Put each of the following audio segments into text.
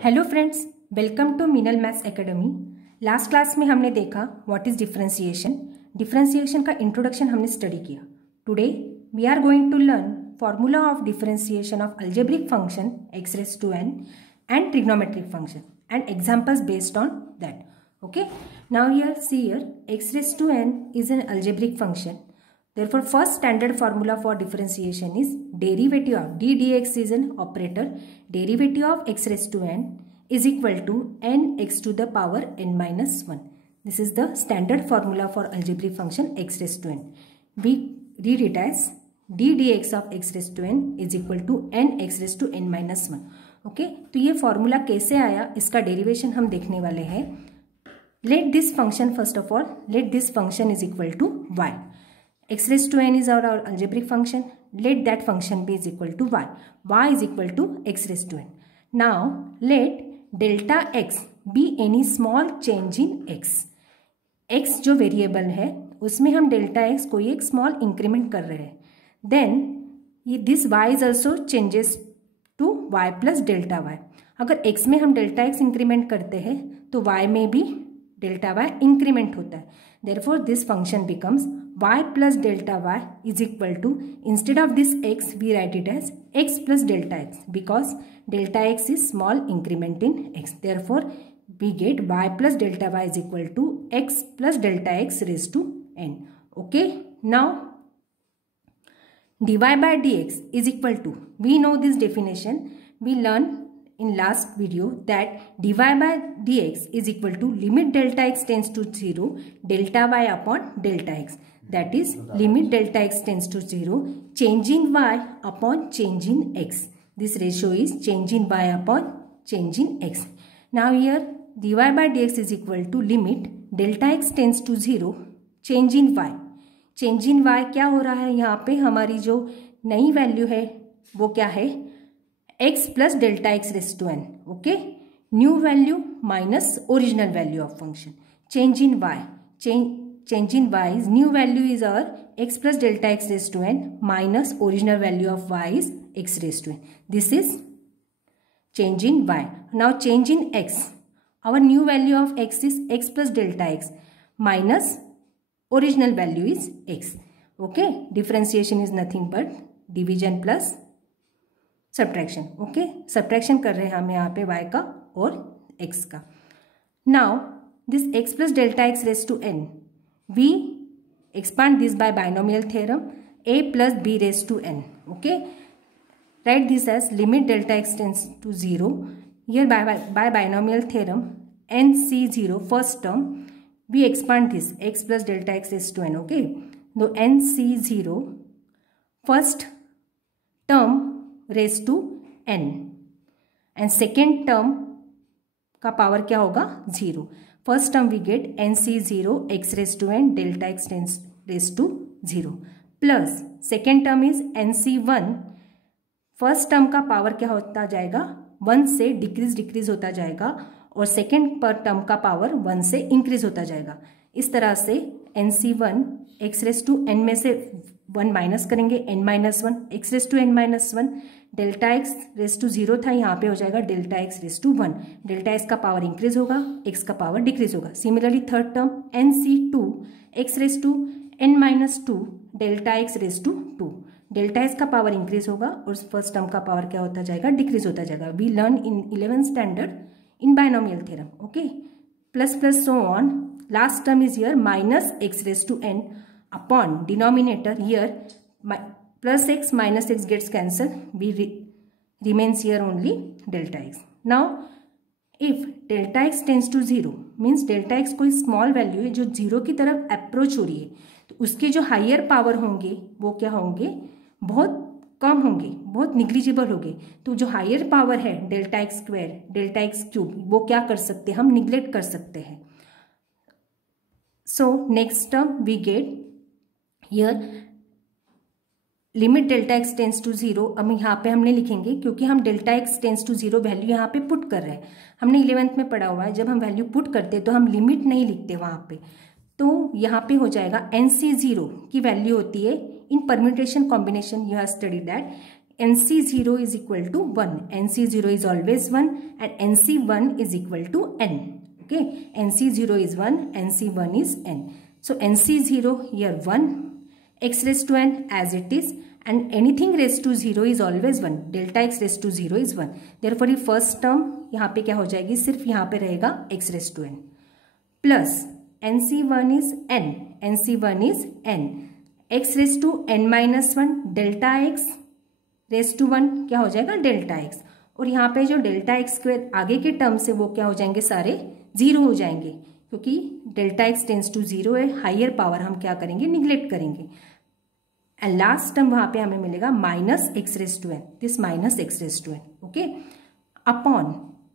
Hello friends, welcome to Meenal maths academy. Last class में हमने देखा व्हाट इज डिफरेंशिएशन। डिफरेंशिएशन का इंट्रोडक्शन हमने स्टडी किया। Today we are going to learn formula of differentiation of algebraic function x raised to n and trigonometric function and examples based on that. Okay, now here see here x raised to n is an algebraic function. Therefore, first standard formula for differentiation is derivative of d dx is an operator. Derivative of x raised to n is equal to n x to the power n minus 1. This is the standard formula for algebraic function x raised to n. We read it as d dx of x raised to n is equal to n x raised to n minus 1. Okay, तो ये formula कैसे आया, इसका derivation हम देखने वाले हैं. Let this function, first of all let this function is equal to y. x raised to n is our algebraic function. Let that function be is equal to y. Y is equal to x raised to n. Now let delta x be any small change in x. x जो variable है उसमें हम delta x कोई एक small increment कर रहे हैं. Then ये this y is also changes to y plus delta y. अगर x में हम डेल्टा x इंक्रीमेंट करते हैं तो y में भी डेल्टा y इंक्रीमेंट होता है. Therefore this function becomes y plus delta y is equal to, instead of this x we write it as x plus delta x, because delta x is small increment in x. Therefore we get y plus delta y is equal to x plus delta x raised to n. Okay, now dy by dx is equal to, we know this definition, we learned in last video that dy by dx is equal to limit delta x tends to 0 delta y upon delta x. That is limit delta x tends to 0 change in y upon change in x. This ratio is change in y upon change in x. Now here dy by dx is equal to limit delta x tends to 0 change in y. Change in y क्या हो रहा है, यहाँ पे हमारी जो नई value है वो क्या है, x plus delta x raised to n. Okay, new value minus original value of function. Change in y, change in y is new value is our x plus delta x raised to n minus original value of y is x raised to n. This is change in y. Now change in x, our new value of x is x plus delta x minus original value is x. Okay, differentiation is nothing but division plus subtraction. Okay, subtraction कर रहे हैं हम यहाँ पे y का और x का. Now this x plus delta x raise to n, we expand this by binomial theorem a plus b raise to n. Okay, right this as limit delta x tends to 0 here by binomial theorem nc0 first term we expand this x plus delta x raise to n. Okay, दो nc0 first term raise to n and second term का power क्या होगा, 0. First term we get nc0 x raise to n delta x tends raise to 0 plus second term is nc1. First term का power क्या होता जाएगा, 1 से decrease होता जाएगा और सेकेंड पर टर्म का पावर 1 से इंक्रीज होता जाएगा. इस तरह से nc1 x raise to n में से 1 माइनस करेंगे n minus 1 x raise to n minus 1. Delta x raise to 0 था, यहाँ पे हो जाएगा delta x raise to 1. Delta x का पावर इंक्रीज होगा, x का पावर डिक्रीज होगा. Similarly third term nc2 x raise to n minus 2 delta x raise to 2. Delta x का पावर इंक्रीज होगा और फर्स्ट टर्म का पावर क्या होता जाएगा, डिक्रीज होता जाएगा. We learn in 11th standard in binomial theorem. Okay, plus plus so on. Last term is here minus x raise to n upon denominator here plus x minus x gets cancelled, we remains here only delta x. Now if delta x tends to 0 means delta x कोई small value है जो 0 की तरफ approach हो रही है, तो उसके जो हायर पावर होंगे वो क्या होंगे, बहुत कम होंगे, बहुत निग्लिजिबल होंगे. तो जो हायर पावर है delta x square delta x cube, वो क्या कर सकते हैं, हम निग्लेक्ट कर सकते हैं. So next term we get here limit delta x tends to 0. अब यहाँ पे हमने लिखेंगे क्योंकि हम delta x tends to 0 value यहाँ पे पुट कर रहे हैं. हमने 11th में पढ़ा हुआ है, जब हम वैल्यू पुट करते हैं तो हम लिमिट नहीं लिखते वहाँ पे. तो यहाँ पे हो जाएगा nc0 की वैल्यू होती है in permutation combination, you have studied that NC0 is equal to 1. NC0 is always 1 and NC1 is equal to n. Okay, NC0 is 1, NC1 is n. So NC0 here 1, x raised to n as it is, and anything raised to 0 is always 1. Delta x raised to 0 is 1. Therefore ये first term यहाँ पे क्या हो जाएगी, सिर्फ यहाँ पे रहेगा x raised to n plus NC1 is n, NC1 is n, x raised to n minus 1 delta x raise to 1 क्या हो जाएगा डेल्टा x, और यहाँ पे जो डेल्टा x स्क्वायर आगे के टर्म से वो क्या हो जाएंगे, सारे जीरो हो जाएंगे, क्योंकि delta x tends to zero है, हायर पावर हम क्या करेंगे, निग्लेक्ट करेंगे, एंड लास्ट टर्म वहाँ पे हमें मिलेगा minus X raise to N, this minus X raise to N, okay, upon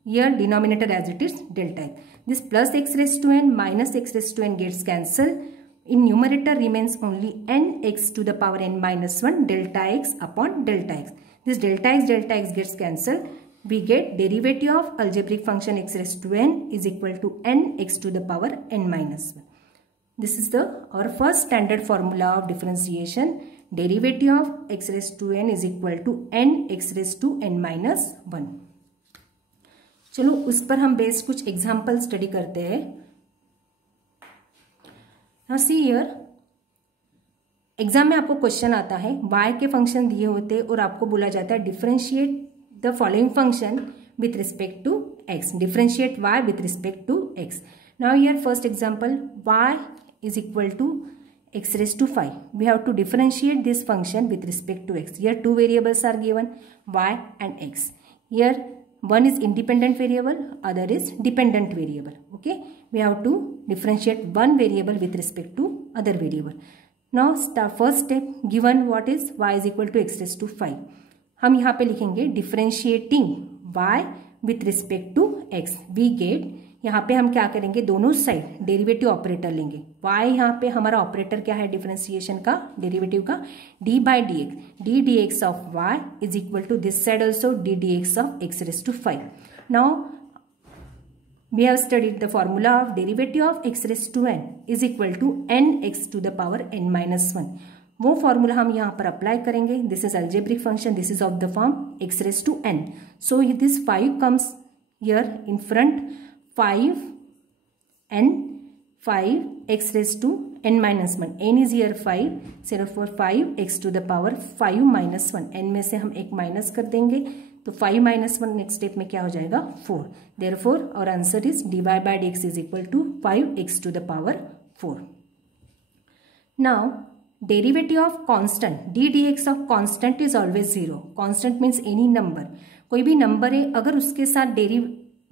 here denominator as it is delta x. This plus x raised to n minus x raised to n gets cancelled. In numerator remains only n x to the power n minus 1 delta x upon delta x. This delta x gets cancelled. We get derivative of algebraic function x raised to n is equal to n x to the power n minus 1. This is our first standard formula of differentiation. Derivative of x raised to n is equal to n x raised to n minus 1. चलो उस पर हम base कुछ example study करते हैं. Now see here, exam में आपको question आता है, y के फंक्शन दिए होते हैं और आपको बोला जाता है differentiate the following function with respect to x, differentiate y with respect to x. Now here first example, y is equal to x raised to 5. We have to differentiate this function with respect to x. Here two variables are given, y and x. Here one is independent variable, other is dependent variable. Okay, we have to differentiate one variable with respect to other variable. Now first step, given what is y is equal to x raised to 5, हम यहाँ पे लिखेंगे differentiating y with respect to x. We get, यहाँ पे हम क्या करेंगे, दोनों साइड डेरिवेटिव ऑपरेटर लेंगे. y यहाँ पे हमारा ऑपरेटर क्या है डिफरेंशिएशन का, डेरिवेटिव का, d by dx. d dx of y is equal to this side also d dx of x raised to 5. Now we have studied the formula of derivative of x raised to n is equal to n x to the power n minus 1. वो formula हम यहाँ पर apply करेंगे. This is algebraic function, this is of the form x raised to n. So this 5 comes here in front, 5 n 5 x raised to n minus 1. n is here 5, therefore 5 x to the power 5 minus 1. n में से हम एक minus कर देंगे, तो 5 minus 1 next step में क्या हो जाएगा, 4. therefore our answer is dy by dx is equal to 5x to the power 4. Now derivative of constant, d dx of constant is always 0. constant means any number, कोई भी number है अगर उसके साथ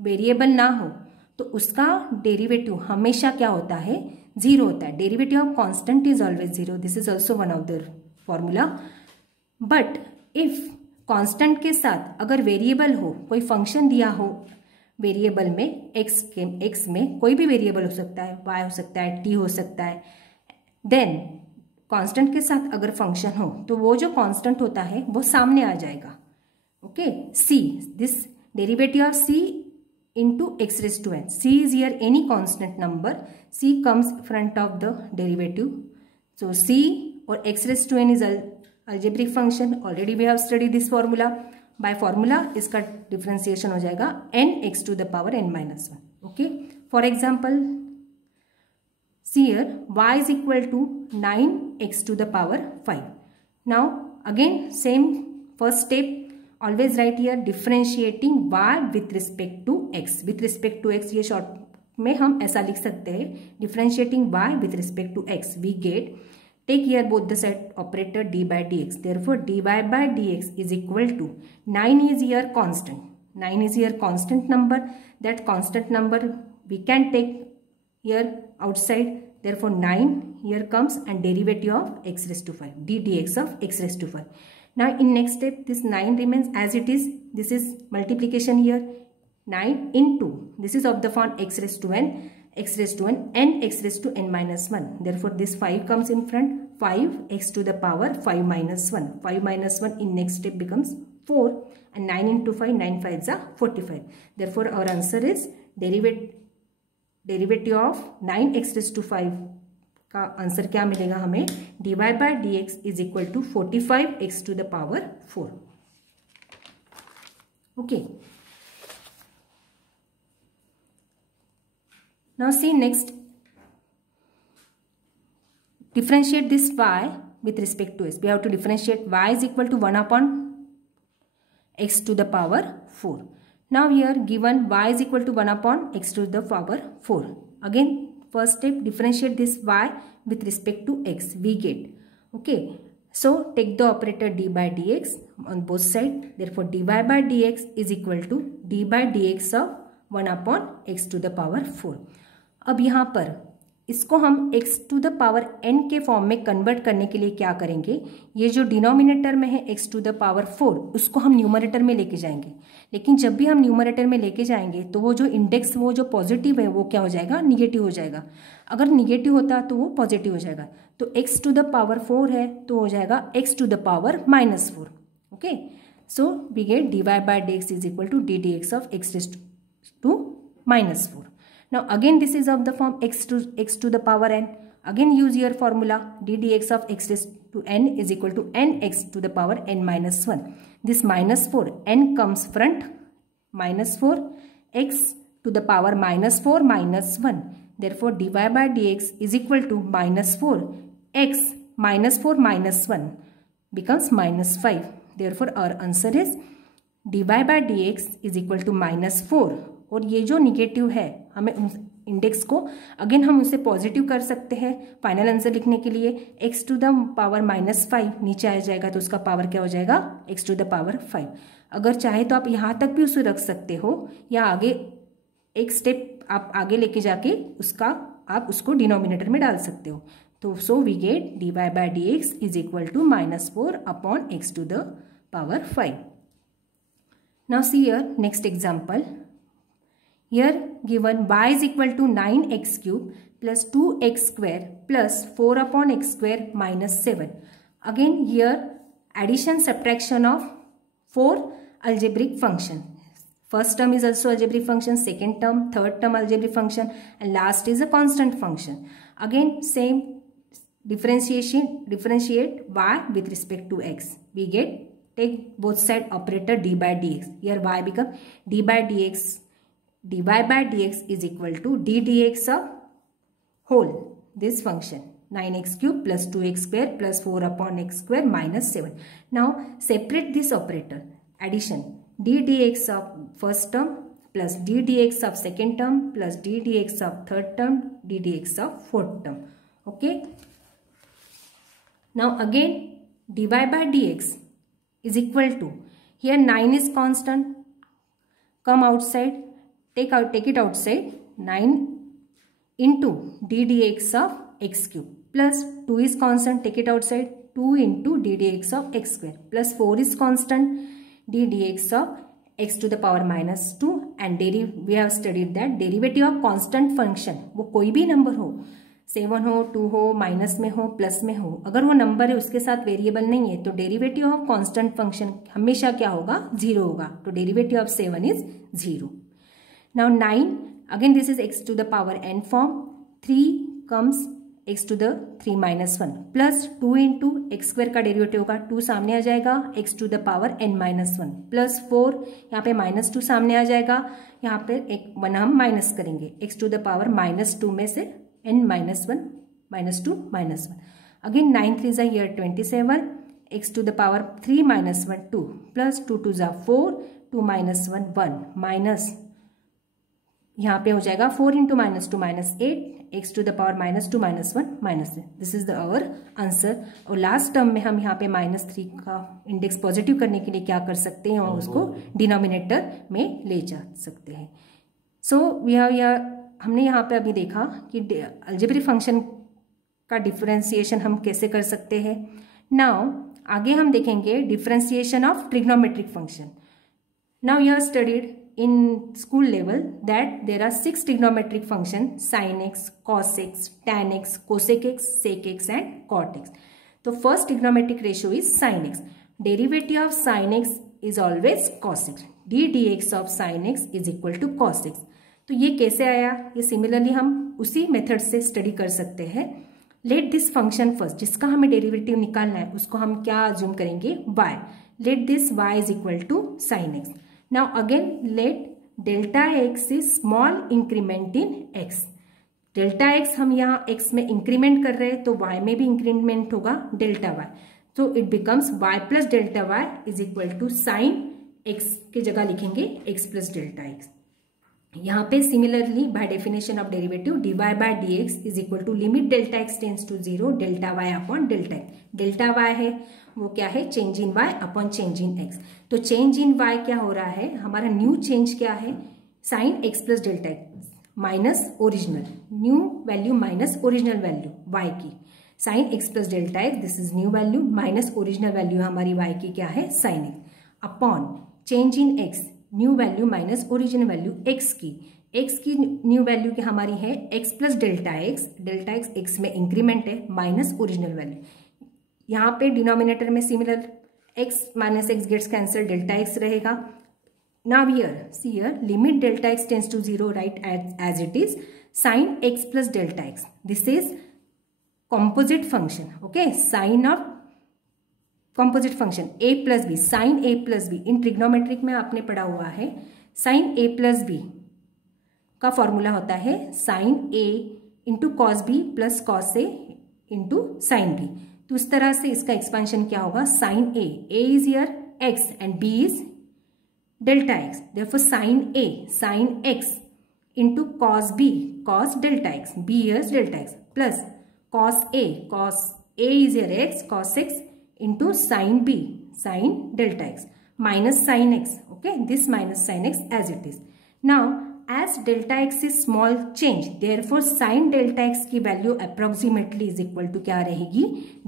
वेरिएबल ना हो तो उसका डेरिवेटिव हमेशा क्या होता है, 0 होता है. Derivative of constant is always 0. This is also one of the formula. But if constant के साथ अगर वेरिएबल हो, कोई फंक्शन दिया हो वेरिएबल में, x में कोई भी वेरिएबल हो सकता है, y हो सकता है, t हो सकता है, देन कांस्टेंट के साथ अगर फंक्शन हो तो वो जो कांस्टेंट होता है वो सामने आ जाएगा. Okay, c, this derivative of c into x raised to n. c is here any constant number, c comes front of the derivative. So c or x raised to n is algebraic function. Already we have studied this formula. By formula इसका differentiation हो जाएगा n x to the power n minus 1. Okay, for example, see here y is equal to 9x to the power 5. Now again same first step, always write here differentiating y with respect to x. with respect to x ये short में हम ऐसा लिख सकते हैं, differentiating y with respect to x. we get, take here both the side operator d by dx. therefore dy by dx is equal to 9 is here constant. 9 is here constant number. that constant number we can take here outside. therefore 9 here comes and derivative of x raised to 5, d dx of x raised to 5. Now in next step this 9 remains as it is. This is multiplication here, 9 into, this is of the form x raised to n, x raised to n, n x raised to n minus 1. therefore this 5 comes in front, 5 x to the power 5 minus 1. 5 minus 1 in next step becomes 4, and 9 into 5, 9 5s are 45. therefore our answer is derivative of 9x raised to 5 का answer क्या मिलेगा हमें, dy by dx is equal to 45x to the power 4. Okay. Now see next, differentiate this y with respect to s. We have to differentiate y is equal to 1 upon x to the power 4. Now here given y is equal to 1 upon x to the power 4. Again first step, differentiate this y with respect to x. We get, okay, so take the operator d by dx on both sides. Therefore dy by dx is equal to d by dx of 1 upon x to the power 4. अब यहाँ पर इसको हम x to the power n के form में convert करने के लिए क्या करेंगे, ये जो डिनोमिनेटर में है x टू द पावर 4 उसको हम न्यूमरेटर में लेके जाएंगे. लेकिन जब भी हम न्यूमरेटर में लेके जाएंगे तो वो जो इंडेक्स, वो जो पॉजिटिव है वो क्या हो जाएगा, निगेटिव हो जाएगा. अगर निगेटिव होता तो वो पॉजिटिव हो जाएगा. तो x टू द पावर 4 है तो हो जाएगा x to the power -4. Okay, so we get dy by dx is equal to D D X of x to -4. Now again this is of the form x to the power n. Again use your formula d dx of x to n is equal to nx to the power n minus 1. This -4 n comes front, -4 x to the power -4 minus 1. Therefore dy by dx is equal to -4 x -4 minus 1 becomes -5. Therefore our answer is dy by dx is equal to -4. और ये जो negative है हमें index को again हम उसे positive कर सकते हैं फाइनल आंसर लिखने के लिए. x टू द पावर -5 नीचे आ जाएगा तो उसका पावर क्या हो जाएगा, x टू द पावर 5. अगर चाहे तो आप यहाँ तक भी उसे रख सकते हो या आगे एक स्टेप आप आगे लेके जाके उसका आप उसको डिनोमिनेटर में डाल सकते हो. तो so we get dy by dx is equal to -4 upon x to the power 5. Now see here next example. Here given y is equal to 9x cube plus 2x square plus 4 upon x square minus 7. Again here addition subtraction of 4 algebraic function. First term is also algebraic function, second term, third term algebraic function, and last is a constant function. Again same differentiate y with respect to x. We get, take both side operator d by dx. Here y become d by dx. dy by dx is equal to d dx of whole this function 9x cube plus 2x square plus 4 upon x square minus 7. Now separate this operator, addition d dx of first term plus d dx of second term plus d dx of third term d dx of fourth term. Okay, now again dy by dx is equal to, here 9 is constant, come outside, take it outside, 9 into d dx of x cube plus 2 is constant, take it outside, 2 into d dx of x square plus 4 is constant, d dx of x to the power -2. And we have studied that derivative of constant function, वो कोई भी number हो, 7 हो, 2 हो, minus में हो, plus में हो, अगर वो नंबर है उसके साथ वेरिएबल नहीं है तो डेरिवेटिव ऑफ कांस्टेंट फंक्शन हमेशा क्या होगा, 0 होगा. तो derivative of 7 is 0. Now 9, again this is x to the power n form, 3 comes x to the 3 minus 1 plus 2 into x square का डेरिवेटिव होगा, 2 सामने आ जाएगा, x to the power n minus 1 plus 4, यहाँ पे -2 सामने आ जाएगा, यहाँ पे एक 1 हम माइनस करेंगे, x to the power -2 में से n minus 1 -2 -1. Again 9 3s are here 27, x to the power 3 minus 1 2 plus 2 2s are 4, 2 minus 1 1 minus, यहाँ पे हो जाएगा 4 into -2 -8, x to the power -2 -1 -3. This is the our answer. और last term में हम यहाँ पे -3 का इंडेक्स पॉजिटिव करने के लिए क्या कर सकते हैं और उसको डिनोमिनेटर में ले जा सकते हैं. सो हमने यहाँ पे अभी देखा कि अलजेब्रिक फंक्शन का डिफरेंशिएशन हम कैसे कर सकते हैं. नाउ आगे हम देखेंगे differentiation of trigonometric function. Now you have studied in school level that there are 6 trigonometric functions: sin x, cos x, tan x, cosec x, sec x and cot x. So first trigonometric ratio is sin x. Derivative of sin x is always cos x. d dx of sin x is equal to cos x. तो ये कैसे आया, ये similarly हम उसी method से study कर सकते हैं. लेट दिस फंक्शन फर्स्ट, जिसका हमें डेरिवेटिव निकालना है उसको हम क्या अज्यूम करेंगे, y. Let this y is equal to sin x. Now again let delta x is small increment in x. Delta x हम यहाँ एक्स में इंक्रीमेंट कर रहे हैं तो वाई में भी इंक्रीमेंट होगा डेल्टा वाई, तो it becomes Y plus delta Y is equal to sine X की जगह लिखेंगे एक्स प्लस डेल्टा एक्स। यहाँ पे similarly by definition of derivative dy by dx is equal to limit delta x tends to 0 delta Y upon delta X. Delta Y है वो क्या है, change in Y upon change in X. तो change in Y क्या हो रहा है, हमारा न्यू चेंज क्या है, sine x plus delta x minus original, new value minus original value y की, sine x plus delta x this is new value minus original value हमारी वाई की क्या है sine x, upon change in x new value minus original value x की new value की हमारी है x plus delta x x में increment है माइनस ओरिजिनल वैल्यू। यहाँ पे डिनोमिनेटर में similar x minus x gets cancel, delta x रहेगा। Now here see here limit delta x tends to 0 right as it is sine x plus delta x, this is composite function, okay, sine of composite function a plus b, sine a plus b. इन trigonometric में आपने पढ़ा हुआ है sine a plus b का formula होता है sine a into cos b plus cos a into sine b. तो उस तरह से इसका एक्सपेंशन क्या होगा, sine a is here x and b is delta X, therefore sine x into cos b cos delta X, b is delta X plus cos a is here x cos x into sin b sin delta x minus sin x, okay, this minus sin x as it is. Now as delta x is small change, therefore sin delta x की value approximately is equal to क्या रहेगी,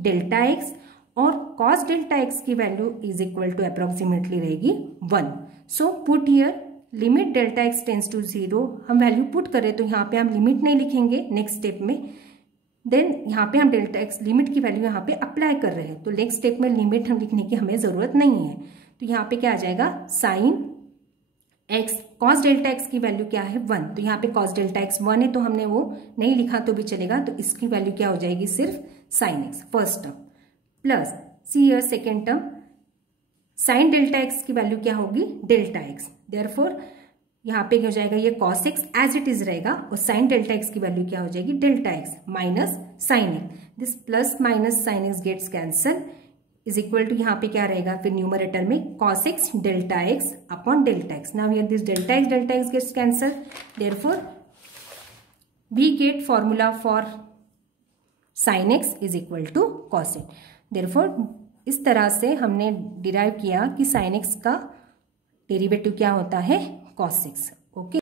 delta x, और cos delta x की value is equal to approximately रहेगी 1. So put here limit delta x tends to 0, हम value put करें तो यहाँ पे हम लिमिट नहीं लिखेंगे नेक्स्ट स्टेप में, देन यहाँ पे हम डेल्टा एक्स लिमिट की वैल्यू यहाँ पे अप्लाई कर रहे हैं, तो नेक्स्ट स्टेप में लिमिट हम लिखने की हमें ज़रूरत नहीं है। तो यहाँ पे क्या आ जाएगा, sine x cos delta X की वैल्यू क्या है 1, तो यहाँ पे कॉस डेल्टा एक्स 1 है तो हमने वो नहीं लिखा तो भी चलेगा, तो इसकी वैल्यू क्या हो जाएगी सिर्फ sine x first term, plus see here second term sign delta X की वैल्यू क्या होगी डेल्टा एक्स, देयरफॉर यहाँ पे क्या हो जाएगा, ये cos x as it is रहेगा और साइन डेल्टा एक्स की वैल्यू क्या हो जाएगी delta x minus sine X, this plus minus sine X gets cancel is equal to यहाँ पे क्या रहेगा फिर न्यूमरेटर में cos x delta X upon delta X. Now here this delta X gets cancel, therefore we get formula for sine X is equal to cos x। देयरफॉर इस तरह से हमने डिराइव किया कि साइन एक्स का डेरिवेटिव क्या होता है cos x, ओके।